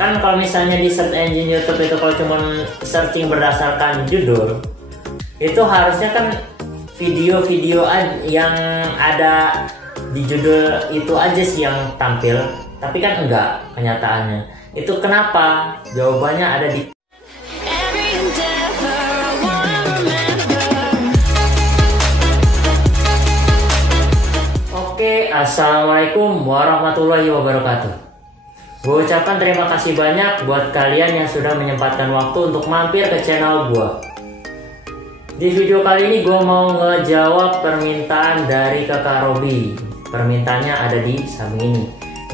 Kan kalau misalnya di search engine YouTube itu kalau cuma searching berdasarkan judul, itu harusnya kan video-video yang ada di judul itu aja sih yang tampil, tapi kan enggak kenyataannya. Itu kenapa? Jawabannya ada di Oke, assalamualaikum warahmatullahi wabarakatuh. Gue ucapkan terima kasih banyak buat kalian yang sudah menyempatkan waktu untuk mampir ke channel gue. Di video kali ini gue mau ngejawab permintaan dari kakak Robi. Permintaannya ada di samping ini.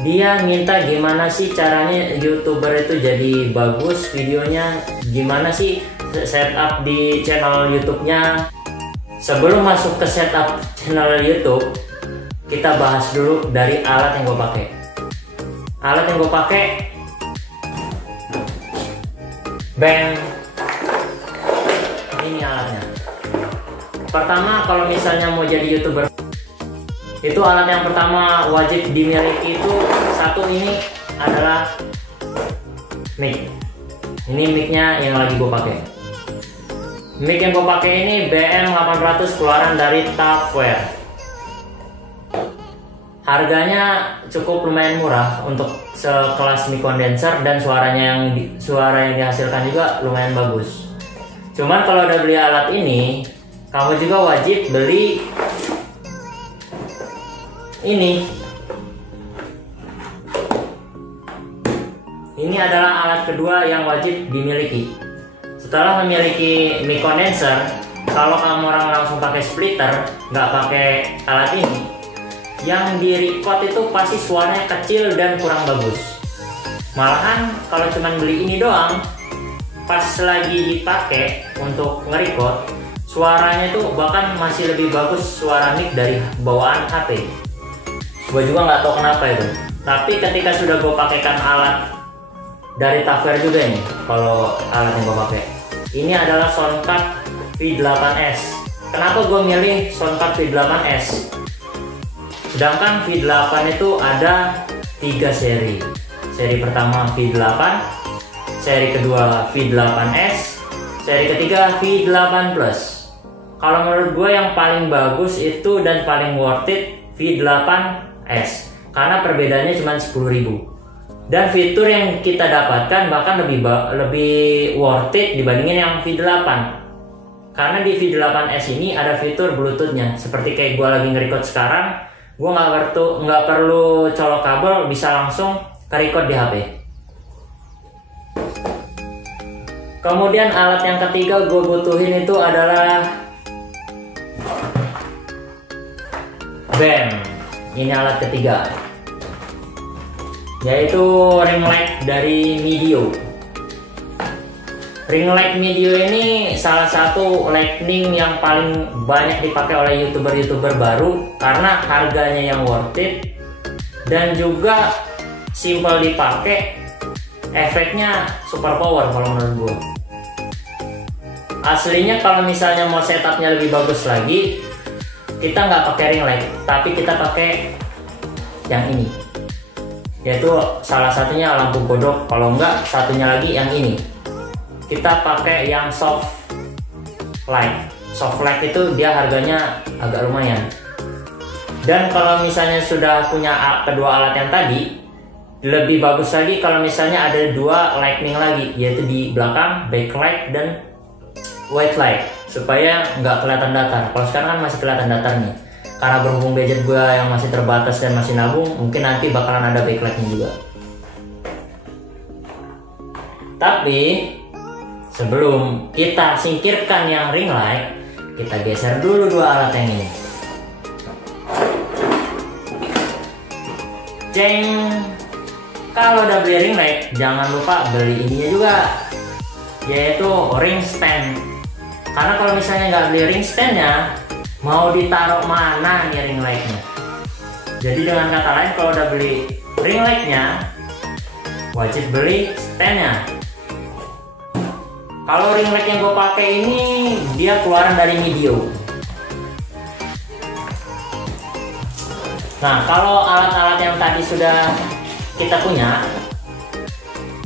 Dia minta gimana sih caranya YouTuber itu jadi bagus videonya, gimana sih setup di channel YouTube-nya. Sebelum masuk ke setup channel YouTube, kita bahas dulu dari alat yang gue pakai. Alat yang gue pakai band ini alatnya. Pertama, kalau misalnya mau jadi YouTuber, itu alat yang pertama wajib dimiliki itu satu, ini adalah mic. Ini micnya yang lagi gue pakai. Mic yang gue pakai ini BM800 keluaran dari Tupperware. Harganya cukup lumayan murah untuk sekelas mic condenser, dan suara yang dihasilkan juga lumayan bagus. Cuman kalau udah beli alat ini, kamu juga wajib beli ini. Ini adalah alat kedua yang wajib dimiliki. Setelah memiliki mic condenser, kalau kamu orang langsung pakai splitter, nggak pakai alat ini, yang di record itu pasti suaranya kecil dan kurang bagus. Malahan kalau cuman beli ini doang, pas lagi dipakai untuk nge-record, suaranya itu bahkan masih lebih bagus suara mic dari bawaan HP. Gue juga nggak tahu kenapa itu. Tapi ketika sudah gue pakaikan alat dari Tupperware juga ini, kalau alat yang gue pakai, ini adalah Soundcard V8S. Kenapa gue milih Soundcard V8S? Sedangkan V8 itu ada 3 seri. Seri pertama V8, seri kedua V8S, seri ketiga V8 Plus. Kalau menurut gue yang paling bagus itu dan paling worth it V8S, karena perbedaannya cuma 10.000. Dan fitur yang kita dapatkan bahkan lebih worth it dibandingin yang V8. Karena di V8S ini ada fitur Bluetooth-nya, seperti kayak gue lagi nge-record sekarang. Gue nggak perlu colok kabel, bisa langsung ke-record di HP. Kemudian alat yang ketiga gue butuhin itu adalah band. Ini alat ketiga, yaitu ring light dari Medio. Ring light Medio ini salah satu lightning yang paling banyak dipakai oleh YouTuber baru, karena harganya yang worth it dan juga simple dipakai, efeknya super power kalau menurut gue. Aslinya kalau misalnya mau setupnya lebih bagus lagi, kita nggak pakai ring light, tapi kita pakai yang ini, yaitu salah satunya lampu godok, kalau enggak satunya lagi yang ini. Kita pakai yang soft light. Soft light itu dia harganya agak lumayan. Dan kalau misalnya sudah punya kedua alat yang tadi, lebih bagus lagi kalau misalnya ada dua lightning lagi, yaitu di belakang backlight dan white light, supaya nggak kelihatan datar. Kalau sekarang kan masih kelihatan datar nih, karena berhubung budget gue yang masih terbatas dan masih nabung, mungkin nanti bakalan ada backlightnya juga. Tapi sebelum kita singkirkan yang ring light, kita geser dulu dua alat yang ini. Ceng! Kalau udah beli ring light, jangan lupa beli ininya juga, yaitu ring stand. Karena kalau misalnya nggak beli ring standnya, mau ditaruh mana nih ring lightnya? Jadi dengan kata lain, kalau udah beli ring lightnya, wajib beli standnya. Kalau ring light yang gue pakai ini, dia keluaran dari Medio. Nah, kalau alat-alat yang tadi sudah kita punya,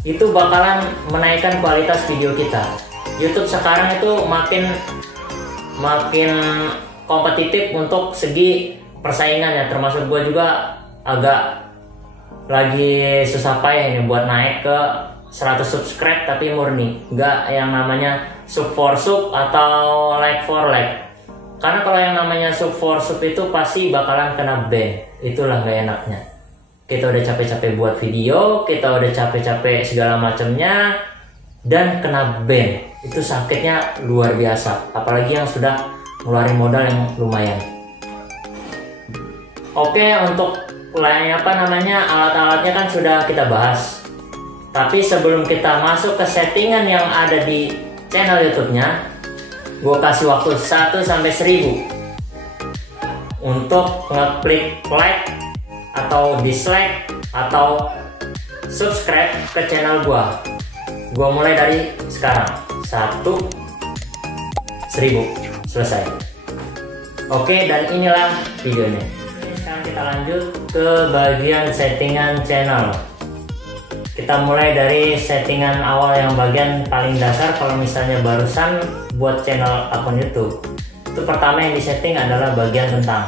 itu bakalan menaikkan kualitas video kita. YouTube sekarang itu makin kompetitif untuk segi persaingannya, termasuk gue juga agak lagi susah payah ini buat naik ke 100 subscribe, tapi murni nggak yang namanya sub for sub atau like for like. Karena kalau yang namanya sub for sub itu pasti bakalan kena ban. Itulah gak enaknya. Kita udah capek-capek buat video, kita udah capek-capek segala macamnya, dan kena ban. Itu sakitnya luar biasa. Apalagi yang sudah ngeluarin modal yang lumayan. Oke, untuk alat-alatnya kan sudah kita bahas. Tapi sebelum kita masuk ke settingan yang ada di channel YouTube-nya, gue kasih waktu 1-1000 untuk ngeklik like atau dislike atau subscribe ke channel gue. Gue mulai dari sekarang. 1-1000 selesai. Oke, dan inilah videonya. Sekarang kita lanjut ke bagian settingan channel. Kita mulai dari settingan awal yang bagian paling dasar. Kalau misalnya barusan buat channel akun YouTube, itu pertama yang disetting adalah bagian tentang.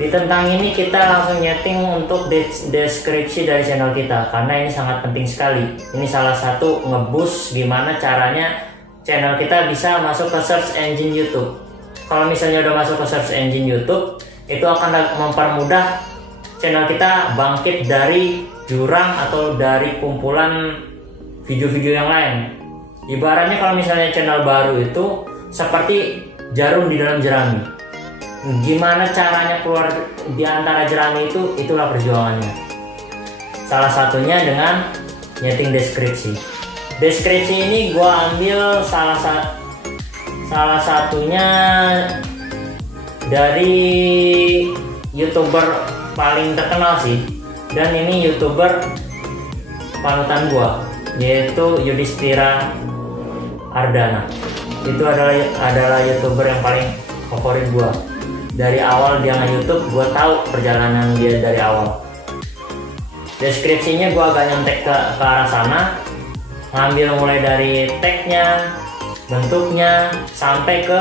Di tentang ini kita langsung nyeting untuk deskripsi dari channel kita, karena ini sangat penting sekali. Ini salah satu ngeboost gimana caranya channel kita bisa masuk ke search engine YouTube. Kalau misalnya udah masuk ke search engine YouTube, itu akan mempermudah channel kita bangkit dari jurang atau dari kumpulan video-video yang lain. Ibaratnya kalau misalnya channel baru itu seperti jarum di dalam jerami. Gimana caranya keluar di antara jerami itu, itulah perjuangannya. Salah satunya dengan nyeting deskripsi. Deskripsi ini gua ambil salah satunya dari YouTuber paling terkenal sih, dan ini YouTuber panutan gua, yaitu Yudhistira Ardana. Itu adalah YouTuber yang paling favorit gua. Dari awal dia nge-YouTube, gua tahu perjalanan dia dari awal. Deskripsinya gua agak nyontek ke arah sana, ngambil mulai dari tagnya, bentuknya, sampai ke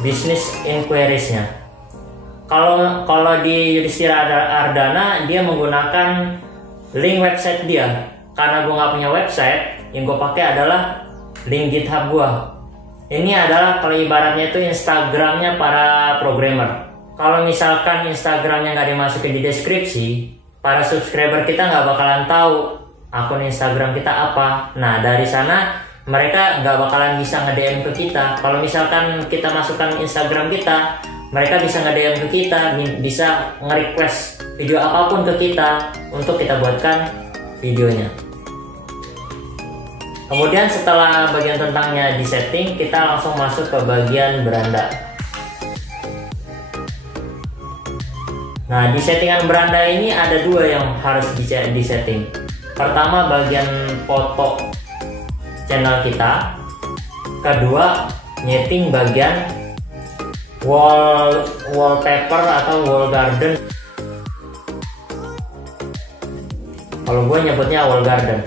business inquiries-nya. Kalau di Yudhistira Ardana, dia menggunakan link website dia. Karena gue nggak punya website, yang gue pakai adalah link GitHub gue. Ini adalah kalau ibaratnya itu Instagramnya para programmer. Kalau misalkan Instagramnya nggak dimasukin di deskripsi, para subscriber kita nggak bakalan tahu akun Instagram kita apa. Nah, dari sana mereka nggak bakalan bisa nge-DM ke kita. Kalau misalkan kita masukkan Instagram kita, mereka bisa nge-DM ke kita, bisa nge-request video apapun ke kita untuk kita buatkan videonya. Kemudian setelah bagian tentangnya disetting, kita langsung masuk ke bagian beranda. Nah, di settingan beranda ini ada dua yang harus disetting. Pertama, bagian foto channel kita. Kedua, nyeting bagian wallpaper atau wall garden. Kalau gue nyebutnya wall garden.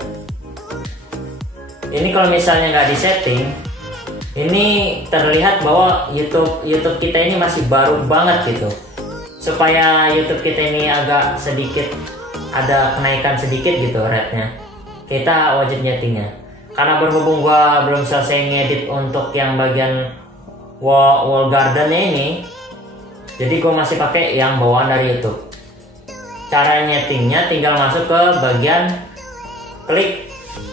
Ini kalau misalnya nggak disetting, ini terlihat bahwa YouTube kita ini masih baru banget gitu. Supaya YouTube kita ini agak sedikit ada kenaikan sedikit gitu rate-nya, kita wajib nyetingnya. Karena berhubung gue belum selesai ngedit untuk yang bagian wall gardennya ini, jadi gue masih pakai yang bawaan dari YouTube. Cara nyetingnya tinggal masuk ke bagian klik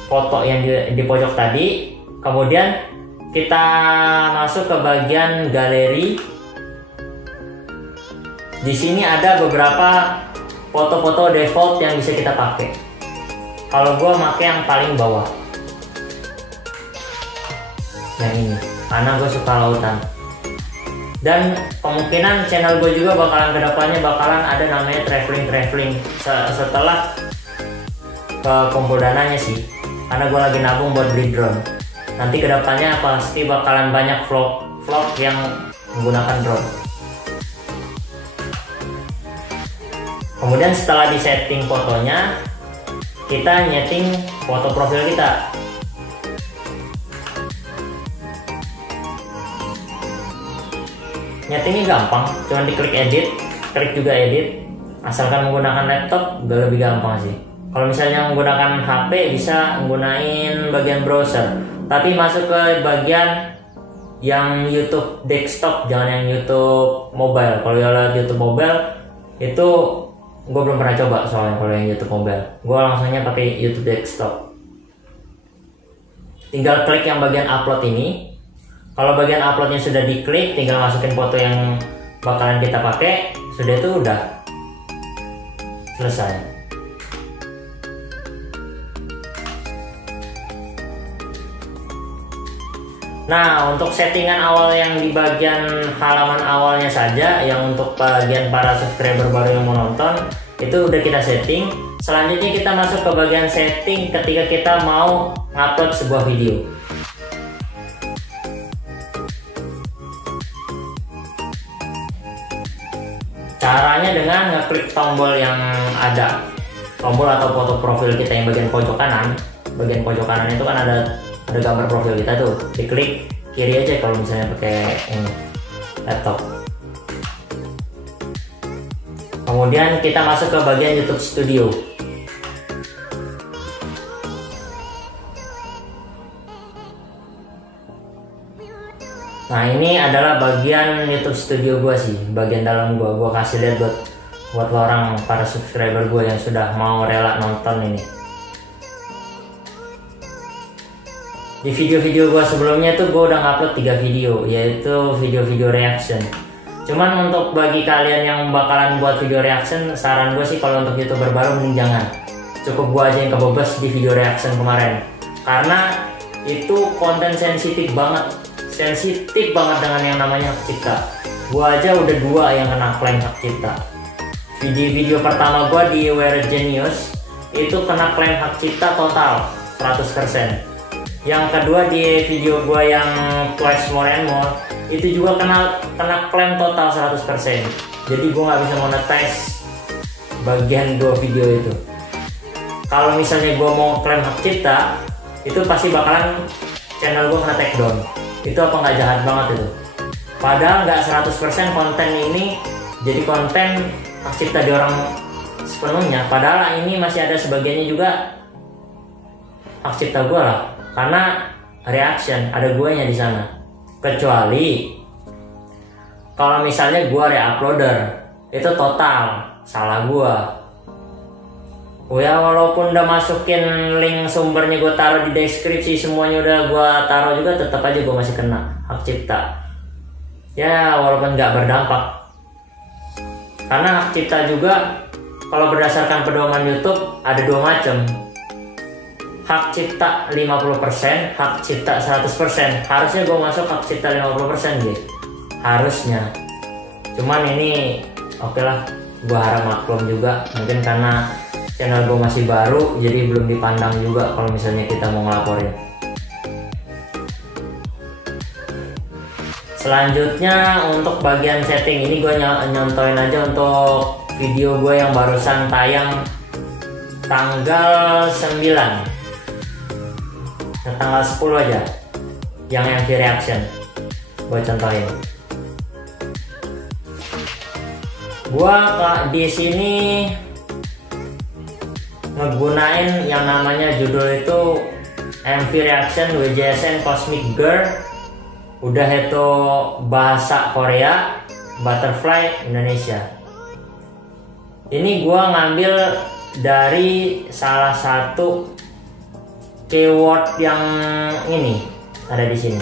foto yang di pojok tadi, kemudian kita masuk ke bagian galeri. Di sini ada beberapa foto-foto default yang bisa kita pakai. Kalau gue pakai yang paling bawah, yang ini, karena gue suka lautan. Dan kemungkinan channel gue juga bakalan kedepannya bakalan ada namanya traveling setelah ke kumpul dananya sih, karena gue lagi nabung buat beli drone. Nanti kedepannya pasti bakalan banyak vlog yang menggunakan drone. Kemudian setelah disetting fotonya, kita nyeting foto profil kita. Nyetingnya gampang, cuma diklik edit, klik juga edit. Asalkan menggunakan laptop udah lebih gampang sih. Kalau misalnya menggunakan HP bisa menggunakan bagian browser, tapi masuk ke bagian yang YouTube desktop, jangan yang YouTube mobile. Kalau yang YouTube mobile itu gue belum pernah coba, soalnya kalau yang YouTube mobile gue langsungnya pakai YouTube desktop. Tinggal klik yang bagian upload ini. Kalau bagian uploadnya sudah diklik, tinggal masukin foto yang bakalan kita pakai. Sudah, itu udah selesai. Nah, untuk settingan awal yang di bagian halaman awalnya saja, yang untuk bagian para subscriber baru yang mau nonton, itu udah kita setting. Selanjutnya kita masuk ke bagian setting ketika kita mau upload sebuah video. Caranya dengan ngeklik tombol yang ada, tombol atau foto profil kita yang bagian pojok kanan. Bagian pojok kanan itu kan ada gambar profil kita tuh. Diklik kiri aja kalau misalnya pakai laptop. Kemudian kita masuk ke bagian YouTube Studio. Nah, ini adalah bagian YouTube Studio gua sih, bagian dalam gua kasih lihat buat lo orang para subscriber gua yang sudah mau rela nonton ini. Di video-video gua sebelumnya tuh gua udah ngupload 3 video, yaitu video-video reaction. Cuman untuk bagi kalian yang bakalan buat video reaction, saran gue sih kalau untuk YouTuber baru mending jangan. Cukup gua aja yang kebobos di video reaction kemarin, karena itu konten sensitif banget dengan yang namanya hak cipta. Gua aja udah 2 yang kena klaim hak cipta. Video pertama gua di We're Genius itu kena klaim hak cipta total 100%. Yang kedua di video gua yang Twice More and More itu juga kena klaim total 100%. Jadi gua nggak bisa monetize bagian 2 video itu. Kalau misalnya gua mau klaim hak cipta, itu pasti bakalan channel gua kena take down. Itu apa nggak jahat banget itu? Padahal nggak 100% konten ini jadi konten hak cipta di orang sepenuhnya. Padahal ini masih ada sebagiannya juga hak cipta gue lah, karena reaction ada guanya di sana. Kecuali kalau misalnya gue reuploader, itu total salah gue. Ya walaupun udah masukin link sumbernya gue taruh di deskripsi, semuanya udah gue taruh juga, tetap aja gue masih kena hak cipta. Ya walaupun nggak berdampak, karena hak cipta juga kalau berdasarkan pedoman YouTube ada 2 macam. Hak cipta 50%, hak cipta 100%. Harusnya gue masuk hak cipta 50% gitu, harusnya. Cuman ini oke lah, gue harap maklum juga. Mungkin karena channel gue masih baru, jadi belum dipandang juga kalau misalnya kita mau ngelaporin. Selanjutnya untuk bagian setting ini gue nyontoin aja untuk video gue yang barusan tayang tanggal 9. Nah, tanggal 10 aja yang MV reaction gue contohin. Gue di sini ngegunain yang namanya judul itu MV reaction WJSN Cosmic Girl, udah itu bahasa Korea, Butterfly Indonesia. Ini gua ngambil dari salah satu keyword yang ini ada di sini.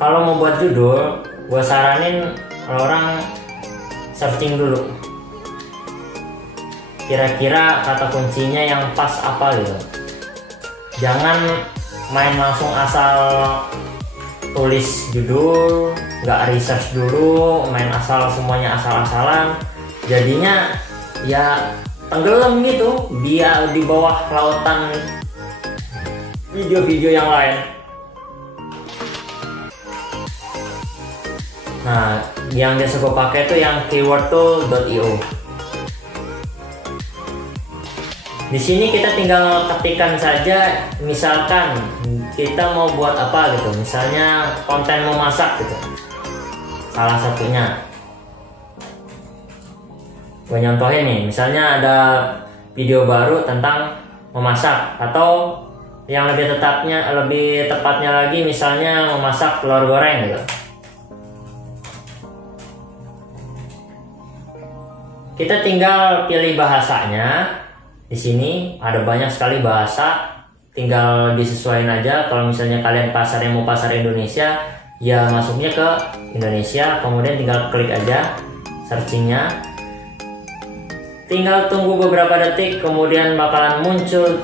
Kalau mau buat judul, gue saranin orang searching dulu. Kira-kira kata kuncinya yang pas apa gitu. Jangan main langsung asal tulis judul, nggak research dulu, main asal semuanya asal-asalan. Jadinya ya tenggelam gitu dia di bawah lautan video-video yang lain. Nah, yang biasa gue pakai tuh yang keywordtool.io. Di sini kita tinggal ketikkan saja, misalkan kita mau buat apa gitu, misalnya konten memasak gitu. Salah satunya, gue nyontohin nih, misalnya ada video baru tentang memasak, atau yang lebih tepatnya lagi misalnya memasak telur goreng gitu. Kita tinggal pilih bahasanya. Di sini ada banyak sekali bahasa, tinggal disesuaikan aja. Kalau misalnya kalian pasarnya mau pasar Indonesia, ya masuknya ke Indonesia, kemudian tinggal klik aja searchingnya. Tinggal tunggu beberapa detik, kemudian bakalan muncul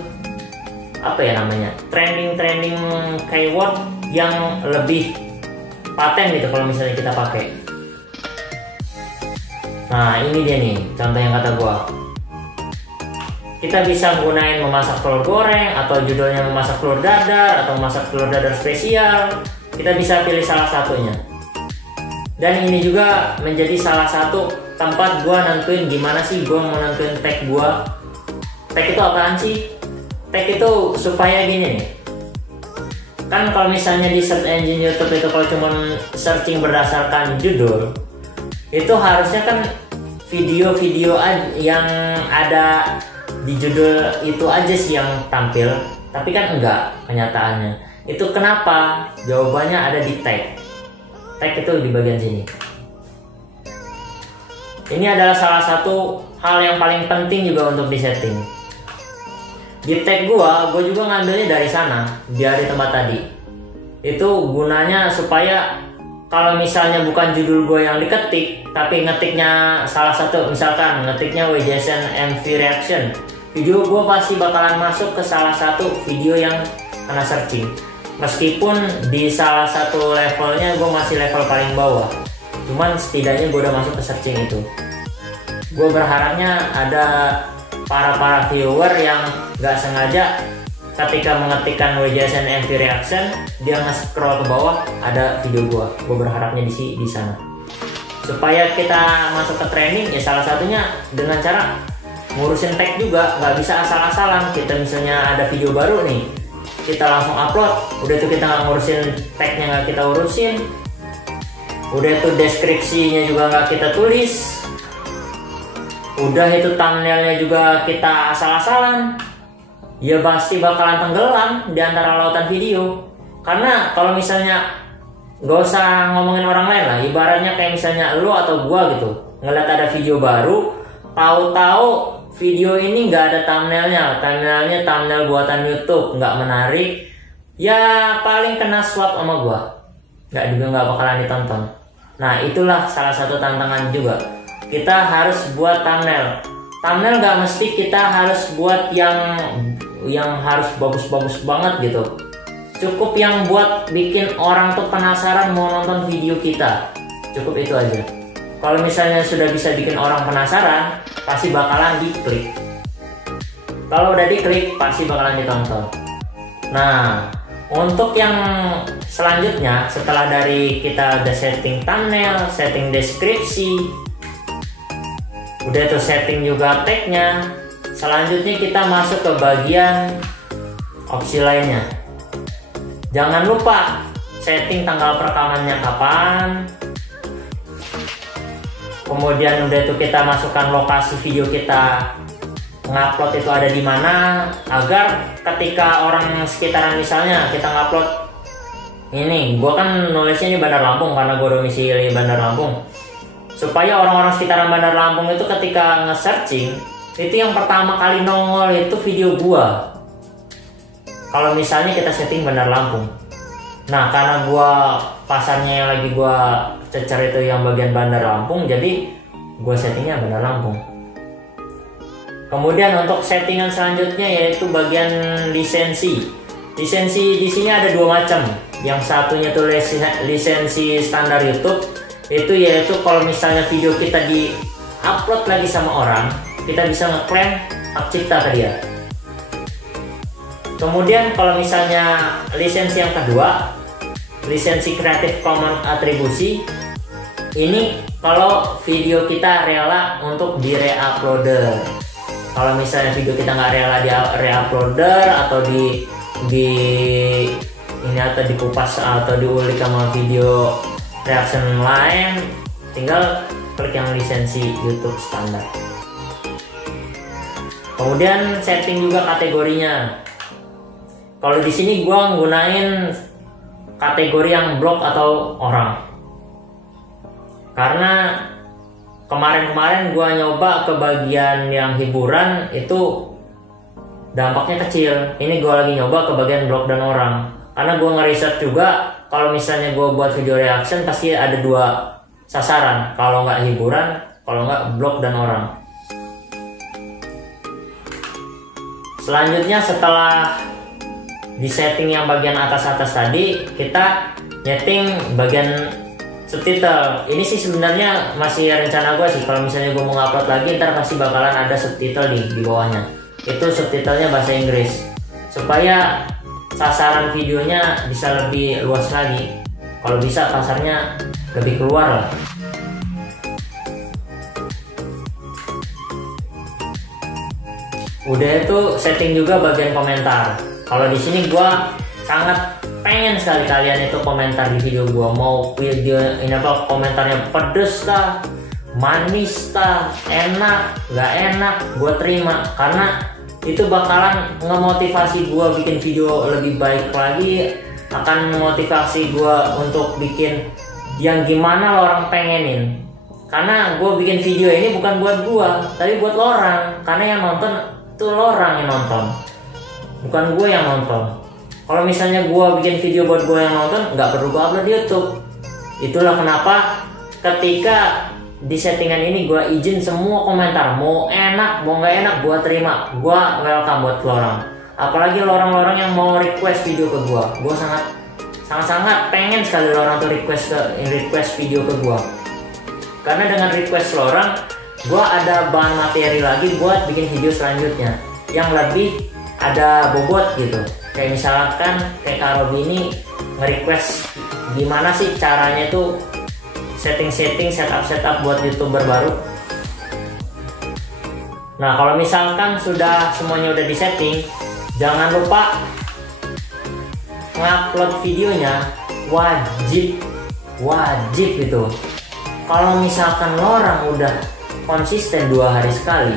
apa ya namanya, trending keyword yang lebih paten gitu kalau misalnya kita pakai. Nah, ini dia nih contoh yang kata gua. Kita bisa gunain memasak telur goreng, atau judulnya memasak telur dadar, atau memasak telur dadar spesial. Kita bisa pilih salah satunya. Dan ini juga menjadi salah satu tempat gua nentuin gimana sih gua mau nentuin tag gua. Tag itu apaan sih? Tag itu supaya gini nih. Kan kalau misalnya di search engine YouTube itu kalau cuma searching berdasarkan judul, itu harusnya kan video-video yang ada di judul itu aja sih yang tampil, tapi kan enggak kenyataannya. Itu kenapa? Jawabannya ada di tag. Tag itu di bagian sini. Ini adalah salah satu hal yang paling penting juga untuk disetting. Di tag gua juga ngambilnya dari sana, dari tempat tadi. Itu gunanya supaya kalau misalnya bukan judul gue yang diketik, tapi ngetiknya salah satu, misalkan ngetiknya WJSN MV Reaction, video gue pasti bakalan masuk ke salah satu video yang kena searching. Meskipun di salah satu levelnya gue masih level paling bawah, cuman setidaknya gue udah masuk ke searching itu. Gue berharapnya ada para viewer yang gak sengaja ketika mengetikkan WJSN MV Reaction, dia nge-scroll ke bawah ada video gua. Gua berharapnya di sana. Supaya kita masuk ke trending, ya salah satunya dengan cara ngurusin tag juga, nggak bisa asal-asalan. Kita misalnya ada video baru nih, kita langsung upload, udah itu kita nggak ngurusin tagnya, nggak kita urusin, udah itu deskripsinya juga nggak kita tulis, udah itu thumbnailnya juga kita asal-asalan, ya pasti bakalan tenggelam di antara lautan video. Karena kalau misalnya gak usah ngomongin orang lain lah, ibaratnya kayak misalnya lo atau gua gitu ngeliat ada video baru, tahu-tahu video ini nggak ada thumbnailnya thumbnail buatan YouTube, nggak menarik, ya paling kena swap sama gua, nggak bakalan ditonton. Nah, itulah salah satu tantangan juga. Kita harus buat thumbnail nggak mesti kita harus buat yang harus bagus-bagus banget gitu. Cukup yang buat bikin orang tuh penasaran mau nonton video kita. Cukup itu aja. Kalau misalnya sudah bisa bikin orang penasaran, pasti bakalan diklik. Kalau udah diklik, pasti bakalan ditonton. Nah, untuk yang selanjutnya, setelah dari kita udah setting thumbnail, setting deskripsi, udah tuh setting juga tagnya, selanjutnya kita masuk ke bagian opsi lainnya. Jangan lupa setting tanggal perekamannya kapan, kemudian udah itu kita masukkan lokasi video kita ngupload itu ada di mana, agar ketika orang sekitaran, misalnya kita ngupload ini, gua kan nulisnya ini Bandar Lampung karena gua domisili Bandar Lampung, supaya orang-orang sekitaran Bandar Lampung itu ketika nge-searching itu yang pertama kali nongol itu video gua. Kalau misalnya kita setting Bandar Lampung, nah karena gua pasarnya yang lagi gua cecer itu yang bagian Bandar Lampung, jadi gua settingnya Bandar Lampung. Kemudian untuk settingan selanjutnya yaitu bagian lisensi. Lisensi di sini ada dua macam. Yang satunya tuh lisensi standar YouTube, itu yaitu kalau misalnya video kita di upload lagi sama orang, kita bisa ngeklaim hak cipta ke dia. Kemudian kalau misalnya lisensi yang kedua, lisensi Creative Commons atribusi, ini kalau video kita rela untuk di-reuploader. Kalau misalnya video kita nggak rela di reuploader atau di ini atau dikupas atau diulik sama video reaction lain, tinggal klik yang lisensi YouTube standar. Kemudian setting juga kategorinya. Kalau di sini gua nggunain kategori yang blog atau orang. Karena kemarin-kemarin gua nyoba ke bagian yang hiburan itu dampaknya kecil. Ini gua lagi nyoba ke bagian blog dan orang. Karena gua ngeriset juga kalau misalnya gua buat video reaction pasti ada 2 sasaran, kalau nggak hiburan, kalau nggak blog dan orang. Selanjutnya setelah di setting yang bagian atas-atas tadi, kita nyeting bagian subtitle. Ini sih sebenarnya masih rencana gue sih, kalau misalnya gue mau ngupload lagi ntar pasti bakalan ada subtitle di bawahnya. Itu subtitlenya bahasa Inggris supaya sasaran videonya bisa lebih luas lagi. Kalau bisa pasarnya lebih keluar lah. Udah itu setting juga bagian komentar. Kalau di sini gua sangat pengen sekali kalian itu komentar di video gua, mau video ini apa komentarnya pedes kah, manis kah, enak, nggak enak, gua terima karena itu bakalan ngemotivasi gua bikin video lebih baik lagi, akan memotivasi gua untuk bikin yang gimana orang pengenin. Karena gue bikin video ini bukan buat gue, tapi buat orang. Karena yang nonton tuh orang yang nonton, bukan gue yang nonton. Kalau misalnya gue bikin video buat gue yang nonton, nggak perlu gue upload di YouTube. Itulah kenapa ketika di settingan ini gue izin semua komentar, mau enak mau nggak enak gue terima, gue welcome buat lorang. Apalagi lorang-lorang yang mau request video ke gue sangat pengen sekali lorang tuh request video ke gua. Karena dengan request lorang, gua ada bahan materi lagi buat bikin video selanjutnya yang lebih ada bobot gitu. Kayak misalkan kayak Kak Robi ini nge-request gimana sih caranya tuh setting setup buat YouTuber baru. Nah, kalau misalkan sudah semuanya udah disetting, jangan lupa ngupload videonya wajib itu. Kalau misalkan orang udah konsisten 2 hari sekali,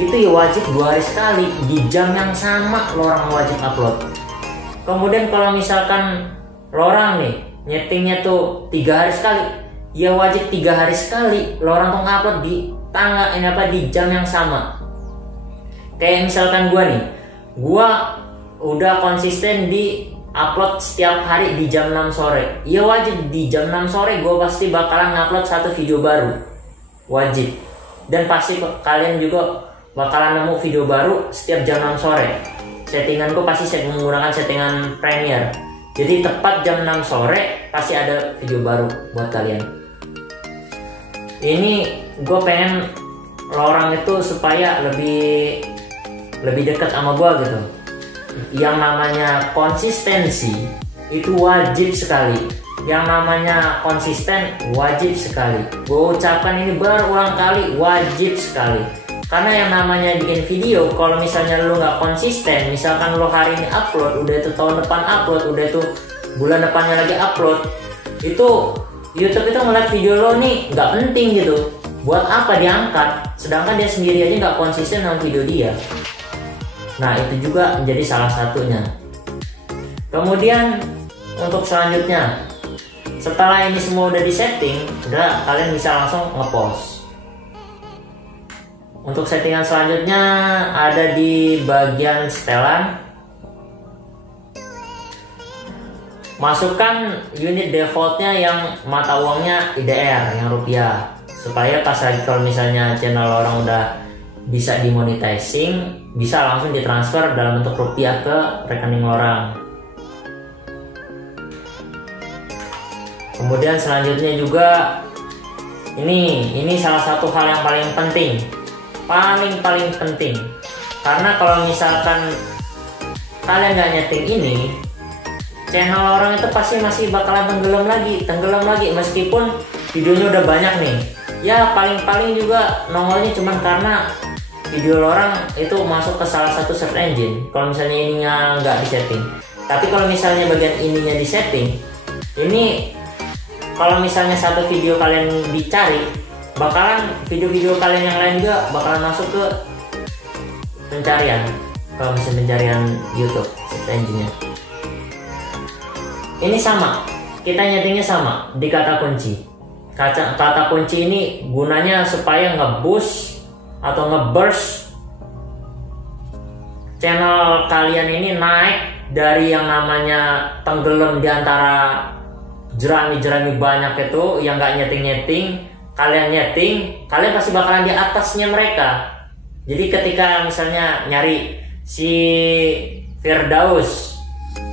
itu ya wajib 2 hari sekali di jam yang sama lorang wajib upload. Kemudian kalau misalkan lorang nih nyetingnya tuh 3 hari sekali, ya wajib 3 hari sekali lorang tuh ngupload di di jam yang sama. Kayak misalkan gua udah konsisten di upload setiap hari di jam 6 sore. Ya wajib di jam 6 sore gue pasti bakalan ngupload 1 video baru. Wajib. Dan pasti kalian juga bakalan nemu video baru setiap jam 6 sore. Settingan gue pasti menggunakan settingan Premiere. Jadi tepat jam 6 sore pasti ada video baru buat kalian. Ini gue pengen lorang itu supaya lebih dekat sama gue gitu. Yang namanya konsistensi itu wajib sekali. Yang namanya konsisten wajib sekali. Gue ucapkan ini berulang kali, wajib sekali. Karena yang namanya bikin video, kalau misalnya lu nggak konsisten, misalkan lu hari ini upload, udah itu tahun depan upload, udah itu bulan depannya lagi upload, itu YouTube itu ngeliat video lo nih nggak penting gitu. Buat apa diangkat? Sedangkan dia sendiri aja nggak konsisten dengan video dia. Nah, itu juga menjadi salah satunya. Kemudian untuk selanjutnya, setelah ini semua udah disetting, udah kalian bisa langsung ngepost. Untuk settingan selanjutnya ada di bagian setelan. Masukkan unit defaultnya yang mata uangnya IDR, yang rupiah, supaya pas lagi kalau misalnya channel orang udah bisa dimonetizing, bisa langsung ditransfer dalam bentuk rupiah ke rekening orang. Kemudian selanjutnya juga ini salah satu hal yang paling penting, paling penting, karena kalau misalkan kalian nggak nyeting ini, channel orang itu pasti masih bakalan tenggelam lagi meskipun videonya udah banyak nih, ya paling-paling juga nongolnya cuman karena video orang itu masuk ke salah satu search engine kalau misalnya ininya nggak disetting. Tapi kalau misalnya bagian ininya disetting, ini kalau misalnya satu video kalian dicari, bakalan video-video kalian yang lain juga bakalan masuk ke pencarian, kalau misalnya pencarian YouTube search engine-nya. Ini sama, kita nyetingnya sama di kata kunci. Kata kunci ini gunanya supaya nge-boost atau nge-burst channel kalian ini naik dari yang namanya tenggelam di antara jerami-jerami banyak itu yang nggak nyeting-nyeting. Kalian nyeting, kalian pasti bakalan di atasnya mereka. Jadi ketika misalnya nyari si Firdaus,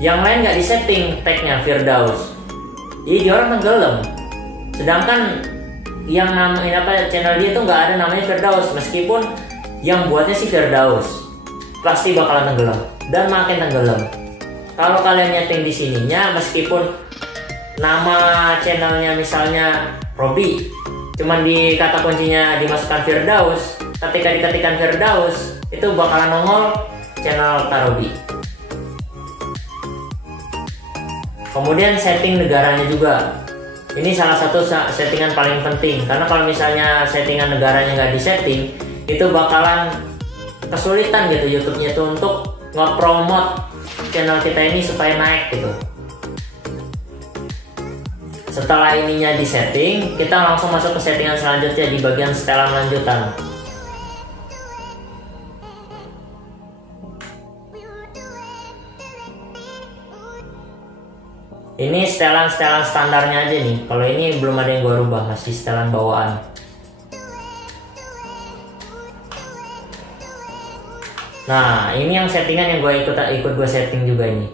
yang lain nggak disetting tagnya Firdaus, jadi dia orang tenggelam. Sedangkan yang namanya channel dia itu nggak ada namanya Firdaus, meskipun yang buatnya si Firdaus, pasti bakalan tenggelam dan makin tenggelam. Kalau kalian nyeting di sininya, meskipun nama channelnya misalnya Robi, cuman di kata kuncinya dimasukkan Firdaus, ketika diketikkan Firdaus itu bakalan nongol channel Karobi. Kemudian setting negaranya juga, ini salah satu settingan paling penting, karena kalau misalnya settingan negaranya nggak disetting, itu bakalan kesulitan gitu YouTube-nya itu untuk nge-promote channel kita ini supaya naik gitu. Setelah ininya disetting, kita langsung masuk ke settingan selanjutnya di bagian setelan lanjutan. Ini setelan standarnya aja nih. Kalau ini belum ada yang gua rubah, masih setelan bawaan. Nah, ini yang settingan yang gua ikut gua setting juga ini.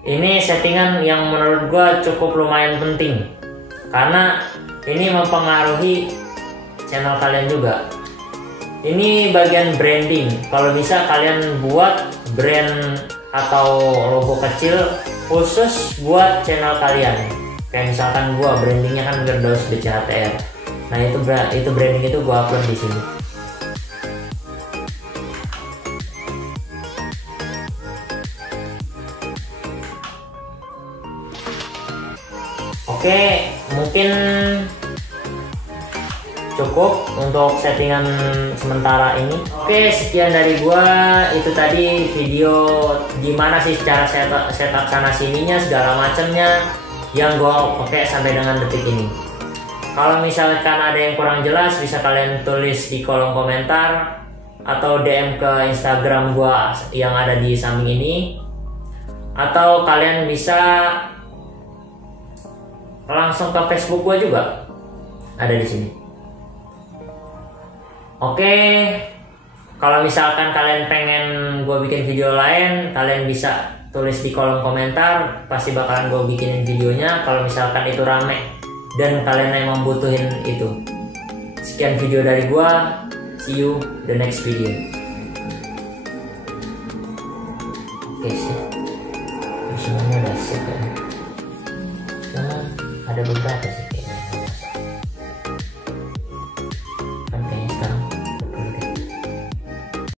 Ini settingan yang menurut gua cukup lumayan penting, karena ini mempengaruhi channel kalian juga. Ini bagian branding. Kalau bisa kalian buat brand atau logo kecil khusus buat channel kalian. Kayak misalkan gua brandingnya kan Firdaus BCHTR. Nah itu branding itu gua upload di sini. Oke, mungkin cukup untuk settingan sementara ini. Oke, sekian dari gua. Itu tadi video gimana sih cara setup sana sininya segala macamnya yang gua pakai sampai dengan detik ini. Kalau misalkan ada yang kurang jelas, bisa kalian tulis di kolom komentar atau DM ke Instagram gua yang ada di samping ini, atau kalian bisa langsung ke Facebook gua juga, ada di sini. Oke, kalau misalkan kalian pengen gue bikin video lain, kalian bisa tulis di kolom komentar, pasti bakalan gue bikinin videonya kalau misalkan itu rame dan kalian emang butuhin itu. Sekian video dari gue, see you the next video. Oke sih, semuanya udah siap ya.